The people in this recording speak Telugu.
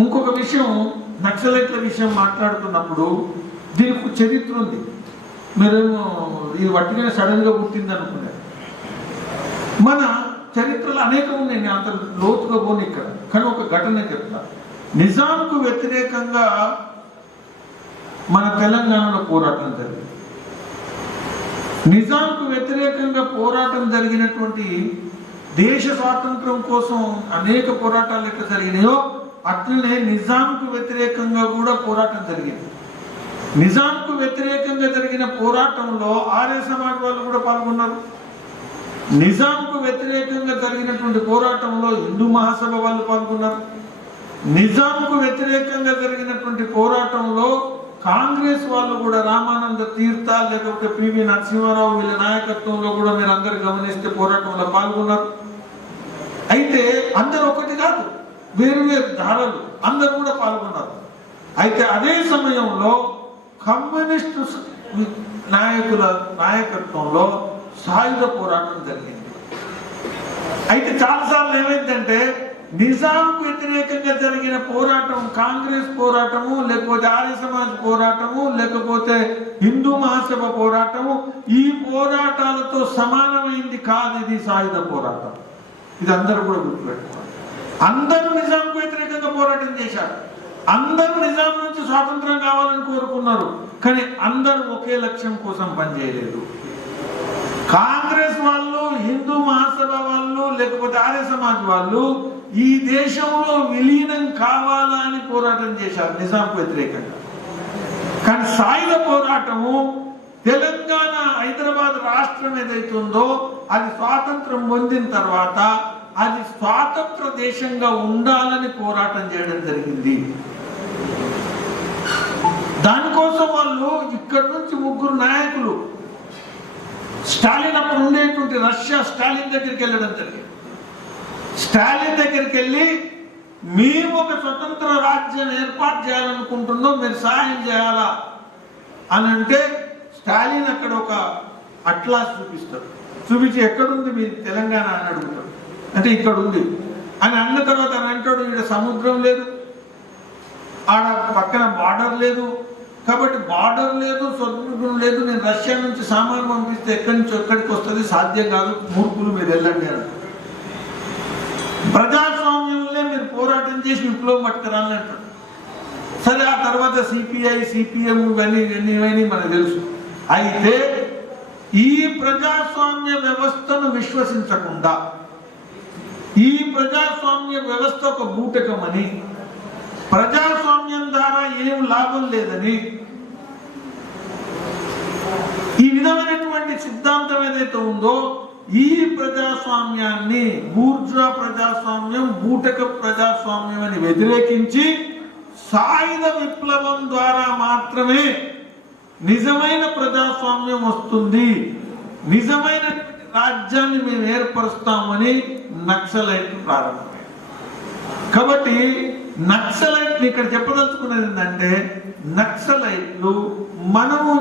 ఇంకొక విషయం, నక్సలైట్ల విషయం మాట్లాడుతున్నప్పుడు దీనికి చరిత్ర ఉంది. మీరేమో ఇది వట్టిగానే సడన్ గా పుట్టింది అనుకున్నారు. మన చరిత్రలు అనేకం ఉన్నాయి, నేను అంత లోతుగా పోను ఇక్కడ. కానీ ఒక ఘటన చెప్తా. నిజాంకు వ్యతిరేకంగా మన తెలంగాణలో పోరాటం జరిగింది. నిజాంకు వ్యతిరేకంగా పోరాటం జరిగినటువంటి, దేశ స్వాతంత్రం కోసం అనేక పోరాటాలు ఎక్కడ జరిగినాయో అట్లనే నిజాంకు వ్యతిరేకంగా కూడా పోరాటం జరిగింది. నిజాంకు వ్యతిరేకంగా జరిగిన పోరాటంలో ఆర్య సమాజ్ వాళ్ళు కూడా పాల్గొన్నారు. నిజాంకు వ్యతిరేకంగా జరిగినటువంటి పోరాటంలో హిందూ మహాసభ వాళ్ళు పాల్గొన్నారు. నిజాంకు వ్యతిరేకంగా జరిగినటువంటి పోరాటంలో కాంగ్రెస్ వాళ్ళు కూడా, రామానంద తీర్థ లేకపోతే పివి నరసింహారావు వీళ్ళ నాయకత్వంలో కూడా మీరు అందరు గమనిస్తే పోరాటంలో పాల్గొన్నారు. అయితే అందరు ఒకటి కాదు, వేరు వేరు ధారలు, అందరు కూడా పాల్గొన్నారు. అయితే అదే సమయంలో కమ్యూనిస్టు నాయకుల నాయకత్వంలో సాయుధ పోరాటం జరిగింది. అయితే చాలాసార్లు ఏమైందంటే నిజాంకు వ్యతిరేకంగా జరిగిన పోరాటం కాంగ్రెస్ పోరాటము, లేకపోతే ఆర్య సమాజ్ పోరాటము, లేకపోతే హిందూ మహాసభ పోరాటము, ఈ పోరాటాలతో సమానమైంది కాదు ఇది సాయుధ పోరాటం. ఇది అందరూ కూడా గుర్తుపెట్టుకోవాలి. అందరూ నిజాంకు వ్యతిరేకంగా పోరాటం చేశారు, అందరూ నిజాం నుంచి స్వాతంత్రం కావాలని కోరుకున్నారు. కానీ అందరూ ఒకే లక్ష్యం కోసం పనిచేయలేదు. కాంగ్రెస్ వాళ్ళు, హిందూ మహాసభ వాళ్ళు, లేకపోతే ఆర్య సమాజ్ వాళ్ళు ఈ దేశంలో విలీనం కావాలా అని పోరాటం చేశారు నిజాంకు వ్యతిరేకంగా. కానీ సాయుధ పోరాటము, తెలంగాణ హైదరాబాద్ రాష్ట్రం ఏదైతుందో అది స్వాతంత్రం పొందిన తర్వాత అది స్వాతంత్ర దేశంగా ఉండాలని పోరాటం చేయడం జరిగింది. దానికోసం వాళ్ళు ఇక్కడ నుంచి ముగ్గురు నాయకులు, స్టాలిన్ అప్పుడు ఉండేటువంటి రష్యా స్టాలిన్ దగ్గరికి వెళ్ళడం జరిగింది. స్టాలిన్ దగ్గరికి వెళ్ళి మేము ఒక స్వతంత్ర రాజ్యం ఏర్పాటు చేయాలనుకుంటున్నాం, మీరు సహాయం చేయాలా అని అంటే స్టాలిన్ అక్కడ ఒక అట్లాస్ చూపిస్తాడు. చూపించి ఎక్కడుంది మీ తెలంగాణ అని అడుగుతాడు. అంటే ఇక్కడ ఉంది అని అన్న తర్వాత అని అంటాడు, ఇక్కడ సముద్రం లేదు, ఆడ పక్కన బార్డర్ లేదు, కాబట్టి బార్డర్ లేదు, సముద్రం లేదు, నేను రష్యా నుంచి సామాను పంపిస్తే ఎక్కడి నుంచి ఎక్కడికి వస్తుంది, సాధ్యం కాదు, మూర్ఖులు మీరు వెళ్ళండి అంటారు. ప్రజాస్వామ్యంలో మీరు పోరాటం చేసి విప్లవం పట్టుకురాలని అంటాడు. సరే, ఆ తర్వాత సిపిఐ సిపిఎం ఇవన్నీ మనకు తెలుసు. అయితే ఈ ప్రజాస్వామ్య వ్యవస్థను విశ్వసించకుండా, ఈ ప్రజాస్వామ్య వ్యవస్థ ఒక బూటకమని, ప్రజాస్వామ్యం ద్వారా ఏం లాభం లేదని, ఈ విధమైనటువంటి సిద్ధాంతం ఏదైతే ఉందో ఈ ప్రజాస్వామ్యాన్ని బూర్జువా ప్రజాస్వామ్యం, బూటక ప్రజాస్వామ్యం అని వ్యతిరేకించి సాయుధ విప్లవం ద్వారా మాత్రమే నిజమైన ప్రజాస్వామ్యం వస్తుంది, నిజమైన రాజ్యాన్ని మేము ఏర్పరుస్తామని నక్సలైట్లు ప్రారంభమయ్యారు. కాబట్టి నక్సలైట్లు ఇక్కడ చెప్పదలుచుకున్నది ఏంటంటే, నక్సలైట్లు మనము